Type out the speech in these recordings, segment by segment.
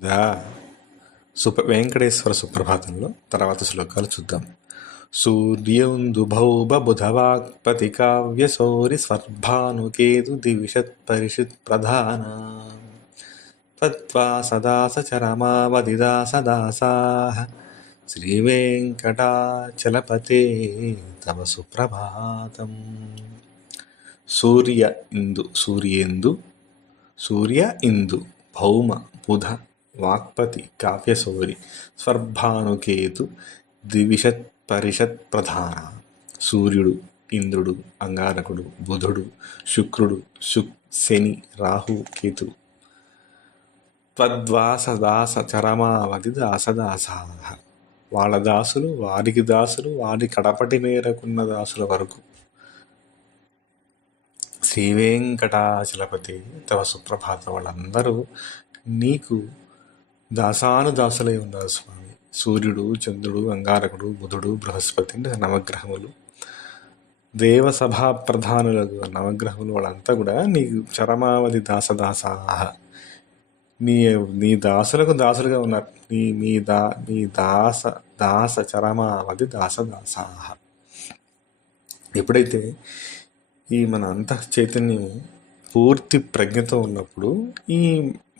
దా వెంకటేశ్వర సుప్రభాతంలో తర్వాత శ్లోకాలు చూద్దాం. సూర్యందు భౌభ బుధవాక్పతి కావ్య సౌరి స్వర్భానుకేతు దివిషత్ పరిషత్ ప్రధాన తత్వా సదాస చరమావధిదాసదాసా శ్రీవేంకటాచలపతే తవ సుప్రభాతం. సూర్య ఇందు భౌమ బుధ వాక్పతి కావ్యసౌరి స్వర్భానుకేతు ద్విషత్ పరిషత్ ప్రధాన. సూర్యుడు, ఇంద్రుడు, అంగారకుడు, బుధుడు, శుక్రుడు, శని, రాహు, కేతు. త్వద్వాసదాస చరమావధి దాసదాసా, వాళ్ళ దాసులు, వారికి దాసులు, వారి కడపటి మేరకున్న దాసుల వరకు. శ్రీవేంకటాచలపతి తవ సుప్రభాత, వాళ్ళందరూ నీకు దాసానుదాసులై ఉన్నారు స్వామి. సూర్యుడు, చంద్రుడు, అంగారకుడు, బుధుడు, బృహస్పతి అంటే నవగ్రహములు, దేవసభా ప్రధానులకు నవగ్రహములు, వాళ్ళంతా కూడా నీకు చరమావధి దాసదాసాహ, నీ దాసులకు దాసులుగా ఉన్నారు. నీ దాస చరమావధి దాసదాసాహ. ఎప్పుడైతే ఈ మన అంతః చైతన్యం పూర్తి ప్రజ్ఞతో ఉన్నప్పుడు ఈ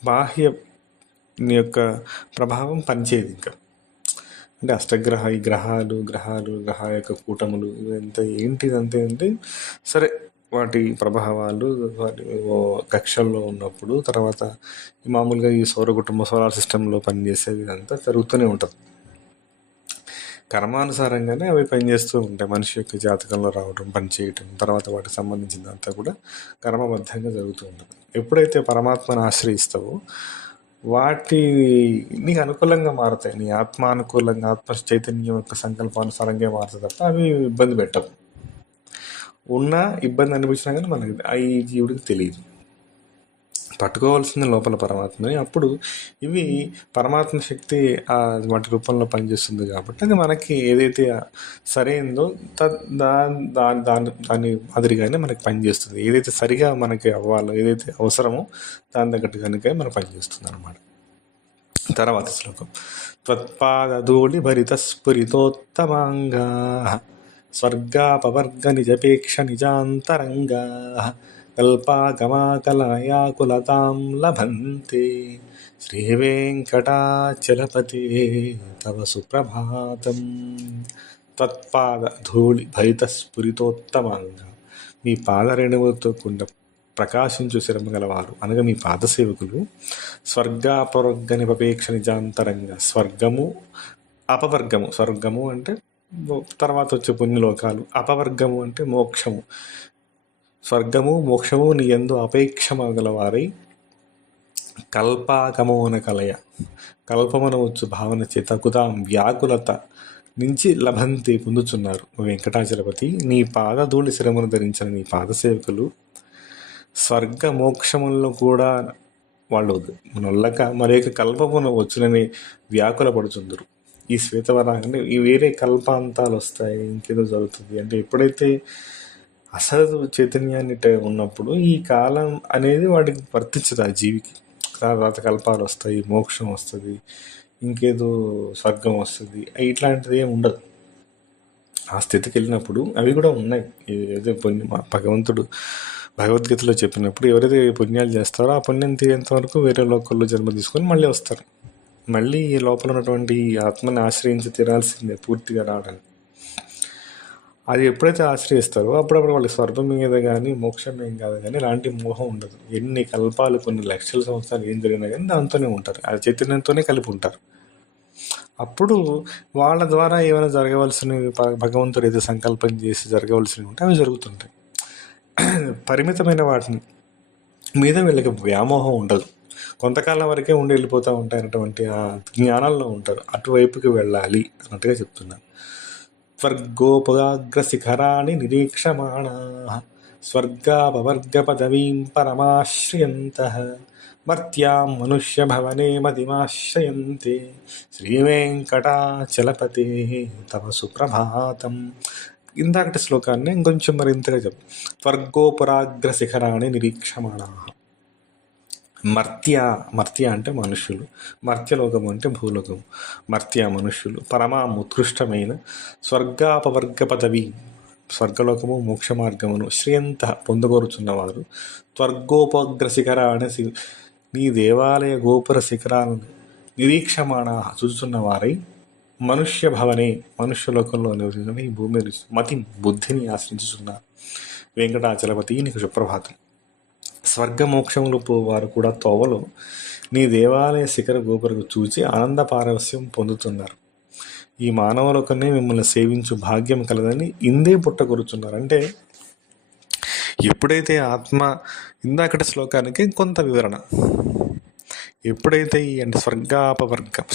బాహ్య యొక్క ప్రభావం పనిచేయదు. ఇంకా అంటే ఈ గ్రహాల యొక్క కూటములు ఇదంతా ఏంటిదంతే అంటే సరే, వాటి ప్రభావాలు వాటి కక్షల్లో ఉన్నప్పుడు తర్వాత మామూలుగా ఈ సోలార్ సిస్టంలో పనిచేసేది ఇదంతా జరుగుతూనే ఉంటుంది. కర్మానుసారంగానే అవి పనిచేస్తూ ఉంటాయి. మనిషి యొక్క జాతకంలో రావడం, పనిచేయటం, తర్వాత వాటికి సంబంధించిందంతా కూడా కర్మబద్ధంగా జరుగుతూ ఉంటుంది. ఎప్పుడైతే పరమాత్మను ఆశ్రయిస్తావో వాటి నీకు అనుకూలంగా మారుతాయి. నీ ఆత్మానుకూలంగా, ఆత్మ చైతన్యం యొక్క సంకల్పానుసారంగా మారుతుంది తప్ప అవి ఇబ్బంది పెట్టవు. ఇబ్బంది అనిపించినా కానీ మనకి ఈ జీవుడికి తెలియదు. పట్టుకోవాల్సింది లోపల పరమాత్మని. అప్పుడు ఇవి పరమాత్మ శక్తి వాటి రూపంలో పనిచేస్తుంది కాబట్టి అది మనకి ఏదైతే సరైందో దాని మాదిరిగానే మనకి పనిచేస్తుంది. ఏదైతే సరిగా మనకి అవ్వాలో, ఏదైతే అవసరమో దాని తగ్గట్టుగానే మనకు పనిచేస్తుంది అనమాట. తర్వాత శ్లోకం. త్వత్పాదధూళి భరిత స్ఫురితోత్తమాంగా స్వర్గాపవర్గ నిజపేక్ష నిజాంతరంగా కల్పాగమాకలయాకులతాం లభంతే శ్రీవేంకటాచలపతే తవ సుప్రభాతం. తత్పాద ధూళి భరిత స్ఫురితోత్తమంగా, మీ పాదరేణువులతో కూడిన ప్రకాశించు శిరము గలవారు అనగా మీ పాదసేవకులు. స్వర్గాపవర్గ నిపేక్ష నిజాంతరంగా, స్వర్గము అంటే తర్వాత వచ్చే పుణ్యలోకాలు, అపవర్గము అంటే మోక్షము. స్వర్గము మోక్షము నీ యందు అపేక్షమగలవారై కల్పాగమోన కలయ, కల్పమనవచ్చు భావన చేత కుదాం వ్యాకులత నుంచి లభంతి పొందుచున్నారు. వెంకటాచలపతి, నీ పాదధూళి శిరమును ధరించిన నీ పాదసేవకులు స్వర్గ మోక్షములను కూడా వాళ్ళు నొల్లక మరొక కల్పమున వచ్చునని వ్యాకుల పడుచుందరు. ఈ శ్వేతవరాహంటే ఈ వేరే కల్పాంతాలు వస్తాయి, ఇంకేదో జరుగుతుంది అంటే ఎప్పుడైతే అసలు చైతన్యాన్ని ఉన్నప్పుడు ఈ కాలం అనేది వాడికి వర్తించదు. ఆ జీవికి తర్వాత కల్పాలు వస్తాయి, మోక్షం వస్తుంది, ఇంకేదో స్వర్గం వస్తుంది, ఇట్లాంటిది ఏమి ఉండదు. ఆ స్థితికి వెళ్ళినప్పుడు అవి కూడా ఉన్నాయి. ఏదో భగవంతుడు భగవద్గీతలో చెప్పినప్పుడు ఎవరైతే పుణ్యాలు చేస్తారో ఆ పుణ్యం తీరేంత వరకు వేరే లోకల్లో జన్మ తీసుకొని మళ్ళీ వస్తారు. మళ్ళీ ఈ లోపల ఉన్నటువంటి ఆత్మని ఆశ్రయించి తీరాల్సిందే పూర్తిగా రావడానికి. అది ఎప్పుడైతే ఆశ్రయిస్తారో అప్పుడప్పుడు వాళ్ళకి స్వర్గం మీద కానీ మోక్షం ఏం కాదు కానీ ఇలాంటి మోహం ఉండదు. ఎన్ని కల్పాలు, కొన్ని లక్షల సంవత్సరాలు ఏం జరిగినా కానీ దాంతోనే ఉంటారు, ఆ చైతన్యంతోనే కలిపి ఉంటారు. అప్పుడు వాళ్ళ ద్వారా ఏమైనా జరగవలసినవి భగవంతుడు ఏదో సంకల్పం చేసి జరగవలసినవి ఉంటే అవి జరుగుతుంటాయి. పరిమితమైన వాటిని మీద వీళ్ళకి వ్యామోహం ఉండదు. కొంతకాలం వరకే ఉండి వెళ్ళిపోతూ ఉంటాయన్నటువంటి ఆ జ్ఞానాల్లో ఉంటారు. అటువైపుకి వెళ్ళాలి అన్నట్టుగా చెప్తున్నాను. స్వర్గోపగాగ్రశిఖరాణి నిరీక్షమాణాః స్వర్గాపవర్గ పదవీం పరమాశ్రయంతః మర్త్యాం మనుష్యభవనే మతిమాశ్రయంతే శ్రీవేంకటాచలపతే తవ సుప్రభాతం. ఇందాకటి శ్లోకాన్ని ఇంకొంచెం మరింతగా చెప్పు. స్వర్గోపరాగ్రశిఖరాణి నిరీక్షమాణాః, మర్త్య మర్త్య అంటే మనుష్యులు, మర్త్యలోకము అంటే భూలోకము. మర్త్య మనుష్యులు, పరమాం ఉత్కృష్టమైన స్వర్గాపవర్గ పదవి స్వర్గలోకము మోక్ష మార్గమును శ్రేయంత పొందగోరుచున్నవారు త్వర్గోపగ్ర శిఖర అనేసి నీ దేవాలయ గోపుర శిఖరాలను నిరీక్షమాణ చూచుతున్న వారై మనుష్య భవనే మనుష్యలోకంలో నివసించిన ఈ భూమి మతి బుద్ధిని ఆశ్రయించుతున్నారు. వెంకటాచలపతి నీకు సుప్రభాతం. స్వర్గమోక్షములు పోవారు కూడా తోవలో నీ దేవాలయ శిఖర గోపురకు చూచి ఆనంద పారవస్యం పొందుతున్నారు. ఈ మానవలోకనే మిమ్మల్ని సేవించు భాగ్యం కలదని ఇందే పుట్టగొరుచున్నారు. అంటే ఎప్పుడైతే ఆత్మ, ఇందాకటి శ్లోకానికి కొంత వివరణ, ఎప్పుడైతే ఈ అంటే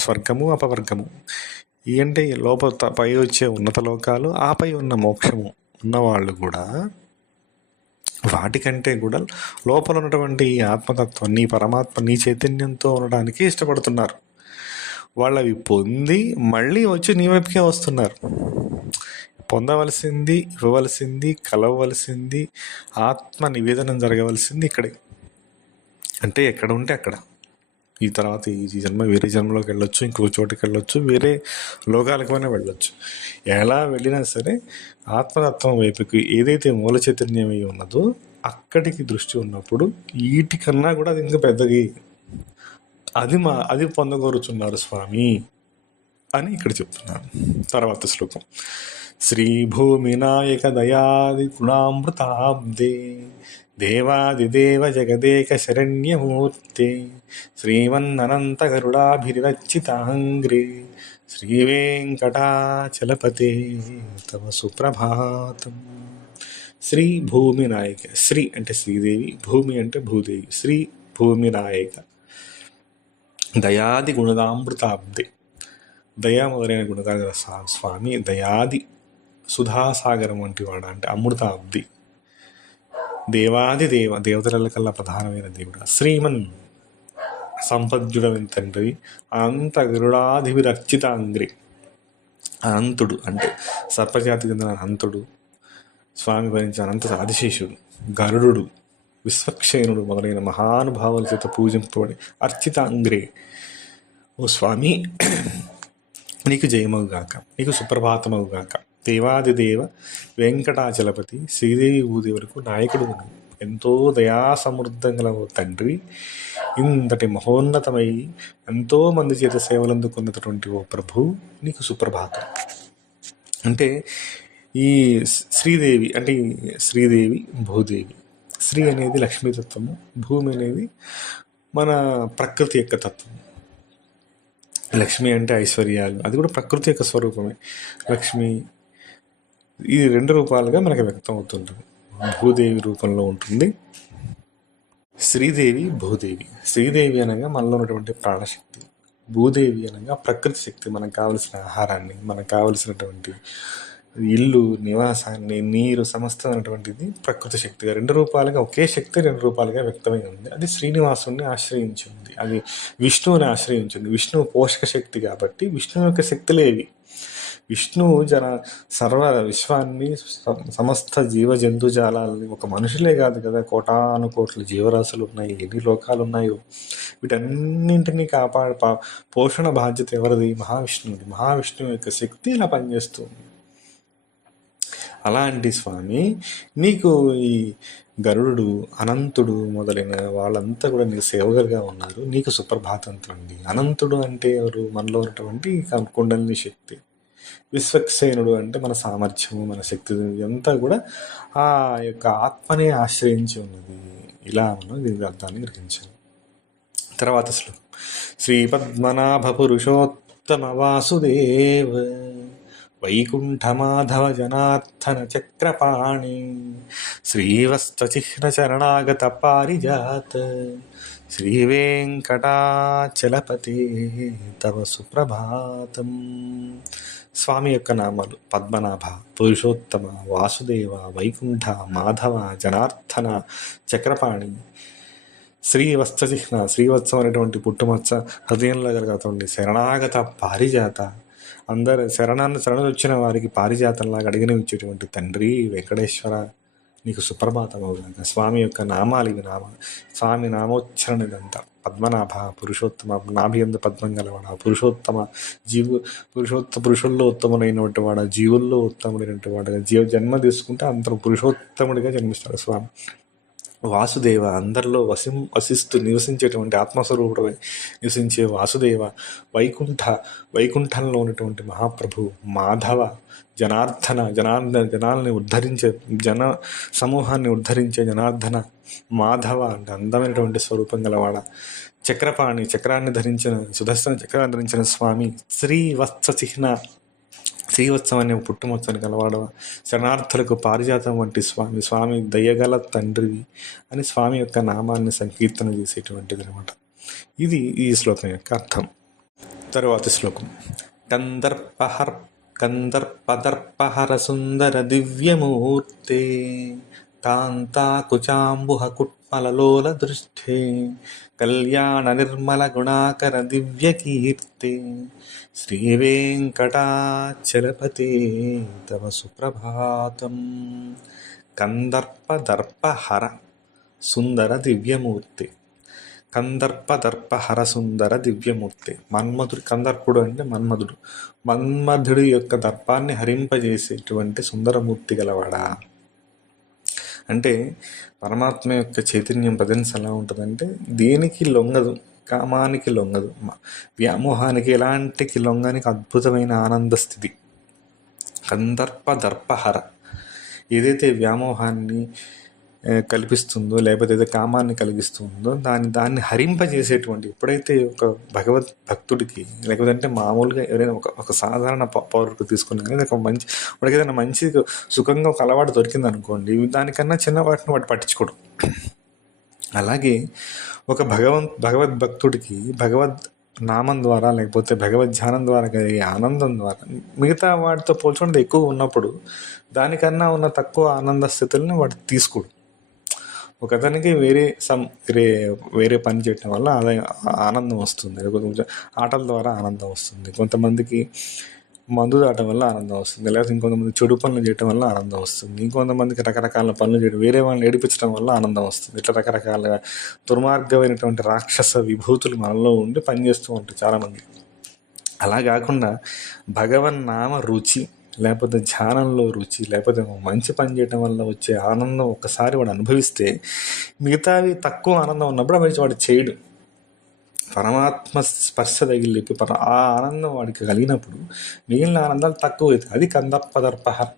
స్వర్గము అపవర్గము ఈ అంటే లోపల పై వచ్చే ఉన్నత లోకాలు, ఆపై ఉన్న మోక్షము ఉన్నవాళ్ళు కూడా వాటికంటే కూడా లోపల ఉన్నటువంటి ఈ ఆత్మతత్వం, నీ పరమాత్మ, నీ చైతన్యంతో ఉండడానికి ఇష్టపడుతున్నారు. వాళ్ళు అవి పొంది మళ్ళీ వచ్చి నీ వైపుకే వస్తున్నారు. పొందవలసింది, ఇవ్వవలసింది, కలవవలసింది, ఆత్మ నివేదనం జరగవలసింది ఇక్కడే. అంటే ఎక్కడ ఉంటే అక్కడ. ఈ తర్వాత ఈ జన్మ వేరే జన్మలోకి వెళ్ళొచ్చు, ఇంకో చోటుకి వెళ్ళొచ్చు, వేరే లోకాలకైనా వెళ్ళొచ్చు. ఎలా వెళ్ళినా సరే ఆత్మతత్వం వైపుకి ఏదైతే మూల చైతన్యం ఉన్నదో అక్కడికి దృష్టి ఉన్నప్పుడు వీటికన్నా కూడా అది ఇంకా పెద్దది, అది పొందగోరుచున్నారు స్వామి అని ఇక్కడ చెప్తున్నాను. తర్వాత శ్లోకం. శ్రీభూమినాయక దయాది గుణామృతాబ్దే దేవాదిదేవ జగదేక శరణ్యమూర్తే శ్రీమన్ననంత గరుడాభిరచితాంగ్రే శ్రీవేంకటాచలపతే తవ సుప్రభాతం. శ్రీ భూమి నాయక. శ్రీ అంటే శ్రీదేవి, భూమి అంటే భూదేవి. శ్రీ భూమి నాయక దయాది గుణదామృతాబ్దే, దయా మొదలైన గుణగాల స్వామి, దయాది సుధాసాగరం వంటి వాడు అంటే అమృతాబ్ది, దేవాది దేవతల కల్లా ప్రధానమైన దేవుడు. శ్రీమన్ సంపద్యుడమైన తండ్రి, అనంత గరుడాధివిరర్చితాంగ్రి అనంతుడు అంటే సర్పజాతి చెందిన అనంతుడు, స్వామి భరించిన అనంత ఆదిశేషుడు, గరుడు, విశ్వక్షేణుడు మొదలైన మహానుభావుల చేత పూజింపబడి అర్చితాంగ్రే, ఓ స్వామి నీకు జయమవుగాక, నీకు సుప్రభాతమవుగాక. దేవాదిదేవ వెంకటాచలపతి శ్రీదేవి భూదేవులకు నాయకుడు, ఎంతో దయాసమృద్ధం గల తండ్రి, ఇంతటి మహోన్నతమై ఎంతోమంది చేత సేవలు అందుకున్నటువంటి ఓ ప్రభు నీకు సుప్రభాతం. అంటే ఈ శ్రీదేవి అంటే శ్రీదేవి భూదేవి, శ్రీ అనేది లక్ష్మీతత్వము, భూమి అనేది మన ప్రకృతి యొక్క తత్వం. లక్ష్మి అంటే ఐశ్వర్యాలు, అది కూడా ప్రకృతి యొక్క స్వరూపమే. లక్ష్మి ఈ రెండు రూపాలుగా మనకు వ్యక్తం అవుతుంటుంది. భూదేవి రూపంలో ఉంటుంది శ్రీదేవి, భూదేవి. శ్రీదేవి అనగా మనలో ఉన్నటువంటి ప్రాణశక్తి, భూదేవి అనగా ప్రకృతి శక్తి, మనకు కావలసిన ఆహారాన్ని, మనకు కావలసినటువంటి ఇల్లు, నివాసాన్ని, నీరు, సమస్తమైనటువంటిది ప్రకృతి శక్తిగా రెండు రూపాలుగా, ఒకే శక్తి రెండు రూపాలుగా వ్యక్తమై ఉంది. అది శ్రీనివాసుని ఆశ్రయించి ఉంది, అది విష్ణువుని ఆశ్రయించింది. విష్ణువు పోషక శక్తి కాబట్టి విష్ణువు యొక్క శక్తులేవి. విష్ణువు సర్వ విశ్వాన్ని, సమస్త జీవ జంతుజాలాలని, ఒక మనుషులే కాదు కదా, కోటాను కోట్ల జీవరాశులు ఉన్నాయి, ఎన్ని లోకాలు ఉన్నాయో వీటన్నింటినీ పోషణ బాధ్యత ఎవరిది? మహావిష్ణువుది. మహావిష్ణువు యొక్క శక్తి ఇలా పనిచేస్తుంది. అలాంటి స్వామి నీకు ఈ గరుడు, అనంతుడు మొదలైన వాళ్ళంతా కూడా నీకు సేవకులుగా ఉన్నారు. నీకు సుప్రభాతంతో అండి. అనంతుడు అంటే ఎవరు? మనలో ఉన్నటువంటి కుండలిని శక్తి. విశ్వక్సేనుడు అంటే మన సామర్థ్యము, మన శక్తి ఇదంతా కూడా ఆ యొక్క ఆత్మనే ఆశ్రయించి ఉన్నది. ఇలా మనం దీని అర్థాన్ని గ్రహించాలి. తర్వాత శ్లోకం. శ్రీపద్మనాభ పురుషోత్తమ వాసుదేవ వైకుంఠమాధవ జనార్దన చక్రపాణి శ్రీవత్సచిహ్న చరణాగత పారిజాత శ్రీవేంకటాచలపతి తవ సుప్రభాతం. స్వామి యొక్క నామాలు పద్మనాభ, పురుషోత్తమ, వాసుదేవ, వైకుంఠ, మాధవ, జనార్దన, చక్రపాణి, శ్రీవత్సచిహ్న, శ్రీవత్సం అనేటువంటి పుట్టుమచ్చ హృదయంలో కలగతుంది, శరణాగత పారిజాత, అందరు శరణాన్ని వచ్చిన వారికి పారిజాతంలాగా అడిగిన ఇచ్చేటువంటి తండ్రి వెంకటేశ్వర నీకు సుప్రభాతం అవుగాక. స్వామి యొక్క నామాలు ఇవి, స్వామి నామోచ్చరణ ఇదంతా. పద్మనాభ, పురుషోత్తమ, నాభియందు పద్మం గలవాడ, పురుషోత్తమ, పురుషుల్లో ఉత్తముడైనటువంటి వాడు, జీవుల్లో ఉత్తముడైనటువంటి వాడు. జన్మ తీసుకుంటే అందరూ పురుషోత్తముడిగా జన్మిస్తాడు స్వామి. వాసుదేవ, అందరిలో వసిస్తూ నివసించేటువంటి ఆత్మస్వరూపుడై నివసించే వాసుదేవ. వైకుంఠంలో ఉన్నటువంటి మహాప్రభు. మాధవ, జనాల్ని ఉద్ధరించే, జన సమూహాన్ని ఉద్ధరించే జనార్దన. మాధవ అంటే అందమైనటువంటి స్వరూపం గలవాడ. చక్రపాణి, చక్రాన్ని ధరించిన, సుదర్శన చక్రాన్ని ధరించిన స్వామి. శ్రీవత్స చిహ్న, శ్రీవత్సం అనే పుట్టుమచ్చని కలవాడవ. శరణార్థులకు పారిజాతం వంటి స్వామి దయగల తండ్రివి అని స్వామి యొక్క నామాన్ని సంకీర్తన చేసేటువంటిది అనమాట. ఇది ఈ శ్లోకం యొక్క అర్థం. తరువాతి శ్లోకం. కందర్పదర్పహర సుందర దివ్యమూర్తే, కాంతాకుచాంబుహ కుట్మలలోల దృష్టే, కళ్యాణ నిర్మల గుణాకర దివ్యకీర్తే, శ్రీవేంకటాచలపతే తవ సుప్రభాతం. కందర్పదర్పహర సుందర దివ్యమూర్తి. కందర్పదర్పహర సుందర దివ్యమూర్తి. మన్మధుడు, కందర్పుడు అంటే మన్మధుడు. మన్మధుడి యొక్క దర్పాన్ని హరింపజేసేటువంటి సుందరమూర్తి గలవాడా. అంటే పరమాత్మ యొక్క చైతన్యం ప్రజెన్స్ ఎలా ఉంటుందంటే దేనికి లొంగదు, కామానికి లొంగదు, వ్యామోహానికి ఎలాంటికి లొంగనికి అద్భుతమైన ఆనంద స్థితి. కందర్పదర్పహర ఏదైతే వ్యామోహాన్ని కల్పిస్తుందో, లేకపోతే ఏదైతే కామాన్ని కలిగిస్తుందో దాన్ని హరింపజేసేటువంటి, ఎప్పుడైతే ఒక భగవద్ భక్తుడికి, లేకపోతే మామూలుగా ఎవరైనా ఒక సాధారణ పౌరుడికి తీసుకున్నా కానీ వాడికి ఏదైనా మంచి సుఖంగా ఒక అలవాటు దొరికింది అనుకోండి, దానికన్నా చిన్న వాటిని వాడు పట్టించుకోడు. అలాగే ఒక భగవద్ భక్తుడికి భగవద్ నామం ద్వారా, లేకపోతే భగవద్ ధ్యానం ద్వారా కలిగే ఆనందం ద్వారా మిగతా వాటితో పోల్చుకుంటే ఎక్కువ ఉన్నప్పుడు దానికన్నా ఉన్న తక్కువ ఆనంద స్థితుల్ని వాడు తీసుకోడు. ఒకతనికి వేరే పని చేయటం వల్ల ఆనందం వస్తుంది, లేకపోతే ఆటల ద్వారా ఆనందం వస్తుంది, కొంతమందికి మందు దాటం వల్ల ఆనందం వస్తుంది, లేకపోతే ఇంకొంతమంది చెడు పనులు చేయటం వల్ల ఆనందం వస్తుంది, ఇంకొంతమందికి రకరకాల పనులు చేయడం, వేరే వాళ్ళని ఏడిపించడం వల్ల ఆనందం వస్తుంది. ఇట్లా రకరకాల దుర్మార్గమైనటువంటి రాక్షస విభూతులు మనలో ఉండి పనిచేస్తూ ఉంటాయి చాలామంది. అలా కాకుండా భగవన్నామ రుచి, లేకపోతే ధ్యానంలో రుచి, లేకపోతే మంచి పని చేయటం వల్ల వచ్చే ఆనందం ఒక్కసారి వాడు అనుభవిస్తే మిగతావి తక్కువ ఆనందం ఉన్నప్పుడు వాడు చేయడు. పరమాత్మ స్పర్శ తగిలి ఆ ఆనందం వాడికి కలిగినప్పుడు మిగిలిన ఆనందాలు తక్కువ అవుతాయి. అది కందర్పదర్పహర.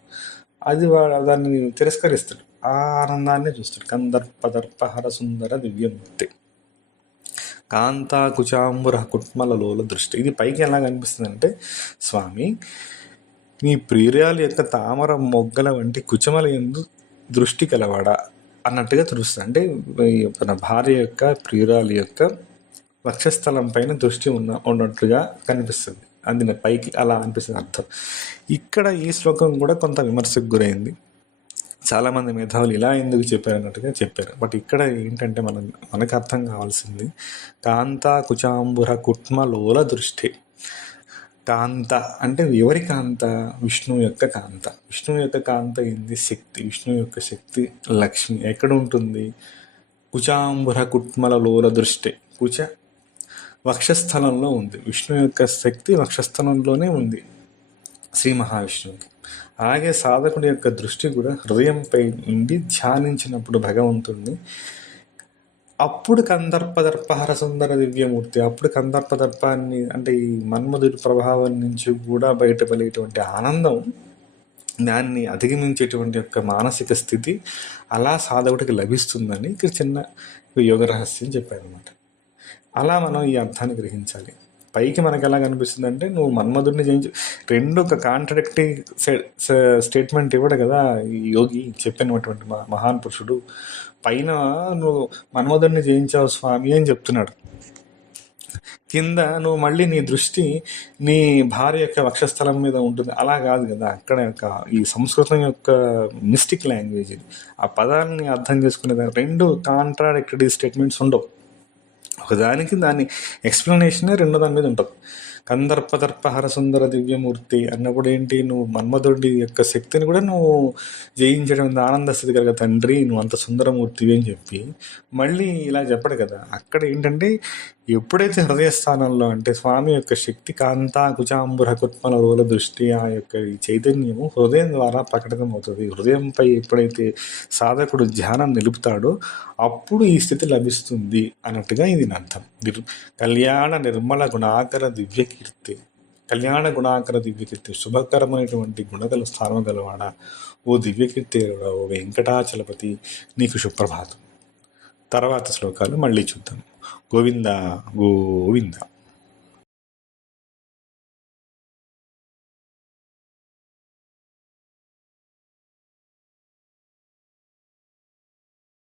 అది దాన్ని తిరస్కరిస్తాడు, ఆ ఆనందాన్ని చూస్తాడు. కందర్పదర్పహర సుందర దివ్యమూర్తి. కాంతాకుచాంబుర కుట్మలలోల దృష్టి. ఇది పైకి ఎలా కనిపిస్తుంది అంటే, స్వామి నీ ప్రియురాలి యొక్క తామర మొగ్గల వంటి కుచమల యందు దృష్టి కలవాడా అన్నట్టుగా తెలుస్తుంది. అంటే తన భార్య యొక్క, ప్రియురాలి యొక్క వక్షస్థలం పైన దృష్టి ఉన్నట్లుగా కనిపిస్తుంది. అది పైకి అలా అనిపిస్తుంది అర్థం. ఇక్కడ ఈ శ్లోకం కూడా కొంత విమర్శకు గురైంది. చాలామంది మేధావులు ఇలా ఎందుకు చెప్పారు అన్నట్టుగా చెప్పారు. బట్ ఇక్కడ ఏంటంటే మనకు అర్థం కావాల్సింది కాంతా కుచాంబుర కుట్మలోల దృష్టి. కాంత అంటే ఎవరి కాంత? విష్ణువు యొక్క కాంత. విష్ణువు యొక్క కాంత ఏంది? శక్తి. విష్ణువు యొక్క శక్తి లక్ష్మి ఎక్కడ ఉంటుంది? కుచాంబుర కుట్మలలోల దృష్టి. కుచ వక్షస్థలంలో ఉంది. విష్ణువు యొక్క శక్తి వక్షస్థలంలోనే ఉంది శ్రీ మహావిష్ణువుకి. అలాగే సాధకుడి యొక్క దృష్టి కూడా హృదయంపై ఉండి ధ్యానించినప్పుడు భగవంతుడిని, అప్పుడు కందర్పదర్పహర సుందర దివ్యమూర్తి. అప్పుడు కందర్పదర్పాన్ని అంటే ఈ మన్మధుడి ప్రభావం నుంచి కూడా బయటపడేటువంటి ఆనందం, దాన్ని అధిగమించేటువంటి యొక్క మానసిక స్థితి అలా సాధకుడికి లభిస్తుందని ఇక్కడ చిన్న యోగ రహస్యం చెప్పారనమాట. అలా మనం ఈ అర్థాన్ని గ్రహించాలి. పైకి మనకు ఎలా కనిపిస్తుంది అంటే, నువ్వు మన్మధుడిని జయించు, రెండు ఒక కాంట్రడిక్టరీ స్టేట్మెంట్ ఇవ్వడు కదా ఈ యోగి, చెప్పినటువంటి మహాన్ పురుషుడు. పైన నువ్వు మన్మధుడిని జయించావు స్వామి అని చెప్తున్నాడు, కింద నువ్వు మళ్ళీ నీ దృష్టి నీ భార్య యొక్క వక్షస్థలం మీద ఉంటుంది. అలా కాదు కదా. అక్కడ యొక్క ఈ సంస్కృతం యొక్క మిస్టిక్ లాంగ్వేజ్ ఇది. ఆ పదాన్ని అర్థం చేసుకునే రెండు కాంట్రాడిక్టరీ స్టేట్మెంట్స్ ఉండవు. ఒకదానికి దాని ఎక్స్ప్లెనేషనే రెండో దాని మీద ఉంటుంది. కందర్పదర్పహర సుందర దివ్యమూర్తి అన్నప్పుడు ఏంటి, నువ్వు మన్మధుడి యొక్క శక్తిని కూడా నువ్వు జయించడం, ఆనంద స్థితి కలిగ తండ్రి నువ్వు అంత సుందరమూర్తివి అని చెప్పి మళ్ళీ ఇలా చెప్పడు కదా. అక్కడ ఏంటంటే ఎప్పుడైతే హృదయస్థానంలో అంటే స్వామి యొక్క శక్తి కాంతా కుచాంబుర కుత్మల రోల దృష్టి, ఆ యొక్క ఈ చైతన్యము హృదయం ద్వారా ప్రకటితమవుతుంది. హృదయంపై ఎప్పుడైతే సాధకుడు ధ్యానం నిలుపుతాడో అప్పుడు ఈ స్థితి లభిస్తుంది అన్నట్టుగా ఇది అర్థం. కళ్యాణ నిర్మల గుణాకర దివ్యకీర్తి, కళ్యాణ గుణాకర దివ్యకీర్తి, శుభకరమైనటువంటి గుణగల స్థానం గలవాడ ఓ దివ్యకీర్తి ఓ వెంకటాచలపతి నీకు సుప్రభాతం. తర్వాత శ్లోకాలు మళ్ళీ చూద్దాం. గోవింద గోవింద.